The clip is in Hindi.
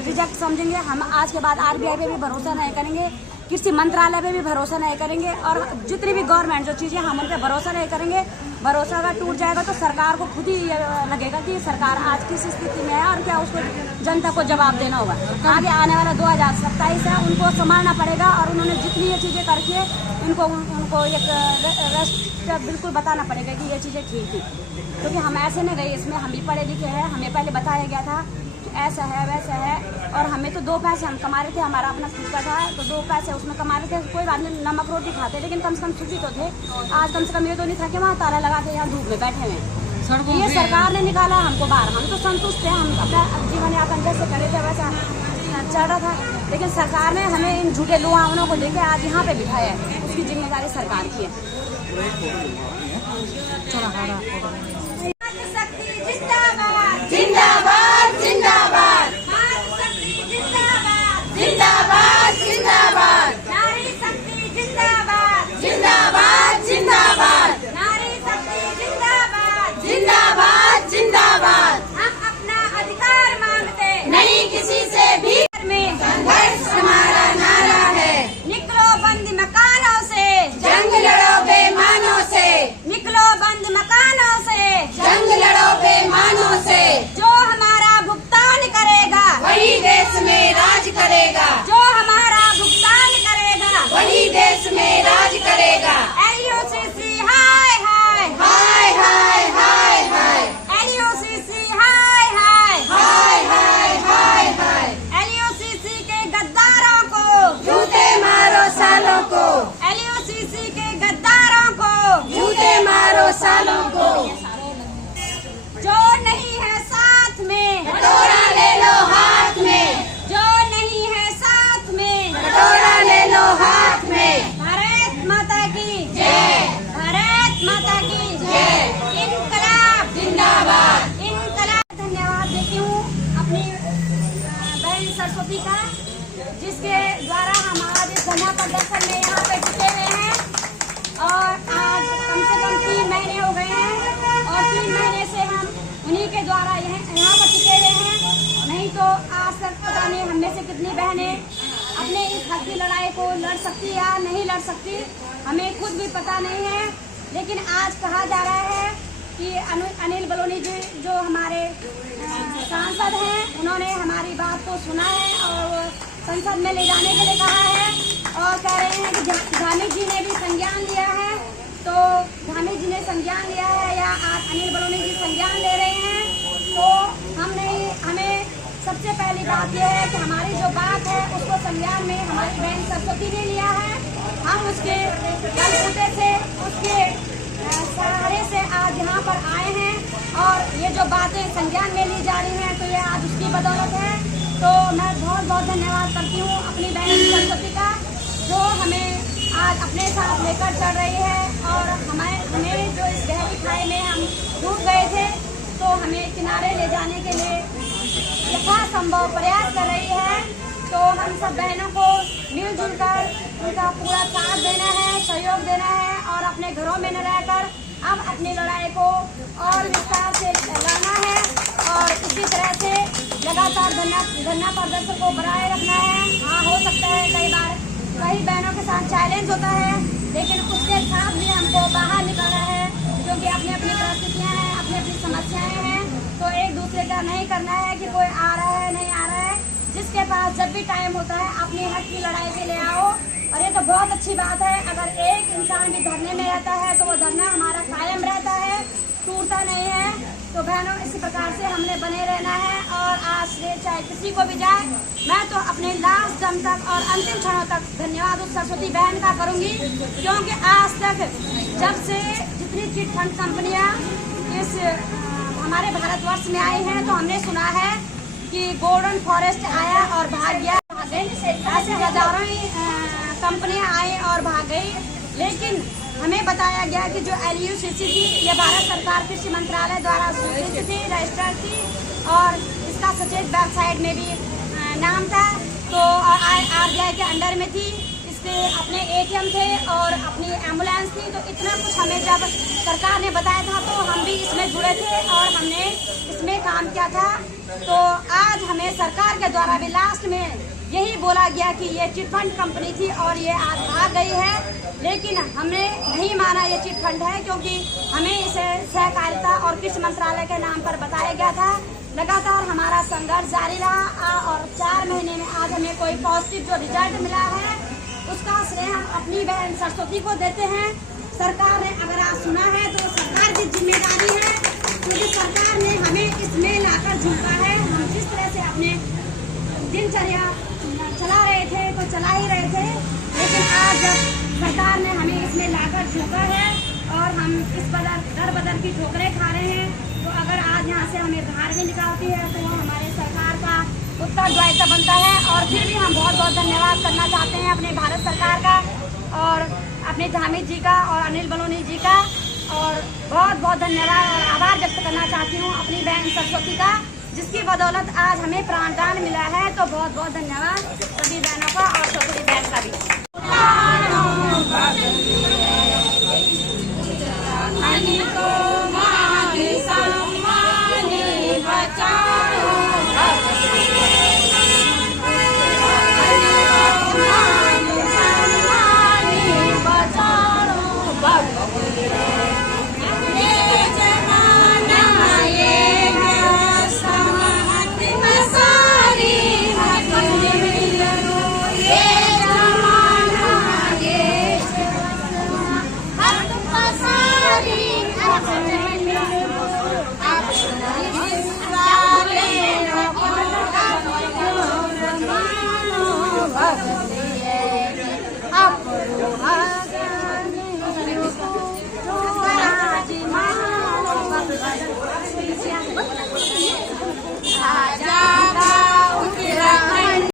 रिजेक्ट समझेंगे। हम आज के बाद RBI पे भी भरोसा नहीं करेंगे, कृषि मंत्रालय पे भी भरोसा नहीं करेंगे, और जितनी भी गवर्नमेंट जो चीज़ें हम उन पर भरोसा नहीं करेंगे। भरोसा अगर टूट जाएगा तो सरकार को खुद ही लगेगा कि सरकार आज किस स्थिति में है और क्या उसको जनता को जवाब देना होगा। आगे आने वाला 2027 है, उनको संभालना पड़ेगा, और उन्होंने जितनी ये चीज़ें करके उनको एक रेस्ट बिल्कुल बताना पड़ेगा कि ये चीज़ें ठीक थी, क्योंकि हम ऐसे नहीं रहे इसमें। हम भी पढ़े लिखे हैं, हमें पहले बताया गया था ऐसा है वैसा है, और हमें तो 2 पैसे हम कमा रहे थे, हमारा अपना खुद का था, तो 2 पैसे उसमें कमा रहे थे, कोई बात नहीं, नमक रोटी खाते, लेकिन कम से कम सुखी तो थे। आज कम से कम ये तो नहीं था कि वहाँ ताला लगा के यहाँ धूप में बैठे हुए। ये सरकार ने निकाला हमको बाहर, हम तो संतुष्ट थे, हम अपना जीवन यापन जैसे करे थे वैसा चल रहा था, लेकिन सरकार ने हमें इन झूठे लुहावनों को देके आज यहाँ पे बिठाया है, उसकी जिम्मेदारी सरकार की है। जिंदाबाद जिंदाबाद जिंदाबाद जिंदाबाद नारी शक्ति जिंदाबाद जिंदाबाद जिंदाबाद नारी शक्ति जिंदाबाद जिंदाबाद जिंदाबाद। हम अपना अधिकार मांगते नहीं किसी से भी में संघर्ष हमारा नारा है। निकलो बंद मकानों से, जंग लड़ो बेईमानों से, निकलो बंद मकानों से, जंग लड़ो बेईमानों से। जो हमारा भुगतान करेगा वही देश में राज करेगा, जो हमारा भुगतान करेगा वही देश में राज करेगा। LUCC हाय हाय हाय हाय हाय हाय LUCC हाय हाय हाय हाय हाय हाय। LUCC के गद्दारों को, जूते मारो सालों को, LUCC के गद्दारों को, जूते मारो सालों को। जो नहीं है साथ में, कटोरा ले लो हाथ में, जो नहीं है साथ में, कटोरा ले लो हाथ में। भारत माता की जय, भारत माता की जय। इनकलाब जिंदाबाद। इनकलाब। धन्यवाद देती हूँ अपनी बहन सरस्वती का, जिसके द्वारा हम आज इस धरना प्रदर्शन में यहाँ पे जुटे हुए हैं, और आज कम से कम 3 महीने हो गए हैं, और 3 महीने से हम उन्हीं के द्वारा यहाँ पर टिके हुए हैं। नहीं तो आज तक पता नहीं हम में से कितनी बहनें अपने इस हक की लड़ाई को लड़ सकती या नहीं लड़ सकती, हमें खुद भी पता नहीं है। लेकिन आज कहा जा रहा है कि अनिल बलूनी जी जो हमारे सांसद हैं, उन्होंने हमारी बात को सुना है और संसद में ले जाने के लिए कहा है, और कह रहे हैं कि धामी जी ने भी संज्ञान लिया है। तो धामी जी ने संज्ञान लिया है या आज अनिल बलूनी जी संज्ञान ले रहे हैं, तो हमें सबसे पहली बात यह है कि हमारी जो बात है उसको संज्ञान में हमारी बहन सरस्वती ने लिया है। हम उसके बलबूते से, उसके सहारे से आज यहाँ पर आए हैं, और ये जो बातें संज्ञान में ली जा रही हैं तो ये आज उसकी बदौलत है। तो मैं बहुत बहुत धन्यवाद करती हूँ अपनी बहन सरस्वती का, जो हमें आज अपने साथ लेकर चल रही है, और हमें जो इस गहरी खाई में हम डूब गए थे, तो हमें किनारे ले जाने के लिए यथासंभव प्रयास कर रही है। तो हम सब बहनों को मिलजुल कर उनका पूरा साथ देना है, सहयोग देना है, और अपने घरों में न रहकर अब अपनी लड़ाई को और विस्तार से लड़ना है, और इसी तरह से लगातार धरना प्रदर्शन को बनाए रखना है। हाँ, हो सकता है कई बार कई बहनों के साथ चैलेंज होता है, लेकिन उसके साथ भी हमको बाहर निकलना है, क्योंकि अपनी अपनी परिस्थितियाँ हैं, अपनी अपनी समस्याएं हैं। तो एक दूसरे का नहीं करना है कि कोई आ रहा है नहीं आ रहा है। जिसके पास जब भी टाइम होता है अपने हक की लड़ाई के लिए आओ, और ये तो बहुत अच्छी बात है। अगर एक इंसान भी धरने में रहता है तो वो धरना हमारा कायम रहता है, टूटता नहीं है। तो बहनों, इसी प्रकार से हमने बने रहना है, और आज से चाहे किसी को भी जाए, मैं तो अपने लास्ट दम तक और अंतिम क्षणों तक धन्यवाद उस सरस्वती बहन का करूंगी, क्योंकि आज तक जब से जितनी चिट फंड कंपनियां इस हमारे भारतवर्ष में आई हैं, तो हमने सुना है कि गोल्डन फॉरेस्ट आया और भाग गया, ऐसे हजारों ही कंपनियां आई और भाग गई। लेकिन हमें बताया गया कि जो LUCC थी, ये भारत सरकार कृषि मंत्रालय द्वारा स्वीकृत थी, रजिस्टर्ड थी, और इसका सचेत वेबसाइट में भी नाम था, तो RBI के अंडर में थी। इसके अपने ATM थे और अपनी एम्बुलेंस थी। तो इतना कुछ हमें जब सरकार ने बताया था तो हम भी इसमें जुड़े थे और हमने इसमें काम किया था। तो आज हमें सरकार के द्वारा भी लास्ट में यही बोला गया कि ये चिटफंड कंपनी थी और ये आज भाग गई है, लेकिन हमने नहीं माना ये चिटफंड है, क्योंकि हमें इसे सहकारिता और कृषि मंत्रालय के नाम पर बताया गया था। लगातार हमारा संघर्ष जारी रहा और 4 महीने में आज हमें कोई पॉजिटिव जो रिजल्ट मिला है उसका श्रेय हम अपनी बहन सरस्वती को देते हैं। सरकार ने, अगर आज सुना है तो सरकार की जिम्मेदारी है, क्योंकि सरकार ने हमें इसमें लाकर झुका है। हम जिस तरह से अपने दिनचर्या चला रहे थे तो चला ही रहे थे, लेकिन आज जब सरकार ने हमें इसमें लाकर झोंका है और हम इस दर बदर की ठोकरें खा रहे हैं, तो अगर आज यहाँ से हमें बाहर भी निकालती है तो वो हमारे सरकार का उत्तरदायित्व बनता है। और फिर भी हम बहुत बहुत धन्यवाद करना चाहते हैं अपने भारत सरकार का और अपने जामिद जी का और अनिल बलूनी जी का, और बहुत बहुत धन्यवाद और आभार व्यक्त करना चाहती हूँ अपनी बहन सरस्वती का, जिसकी बदौलत आज हमें प्राणदान मिला है। तो बहुत बहुत धन्यवाद सभी बहनों का और छोटी बहन का भी।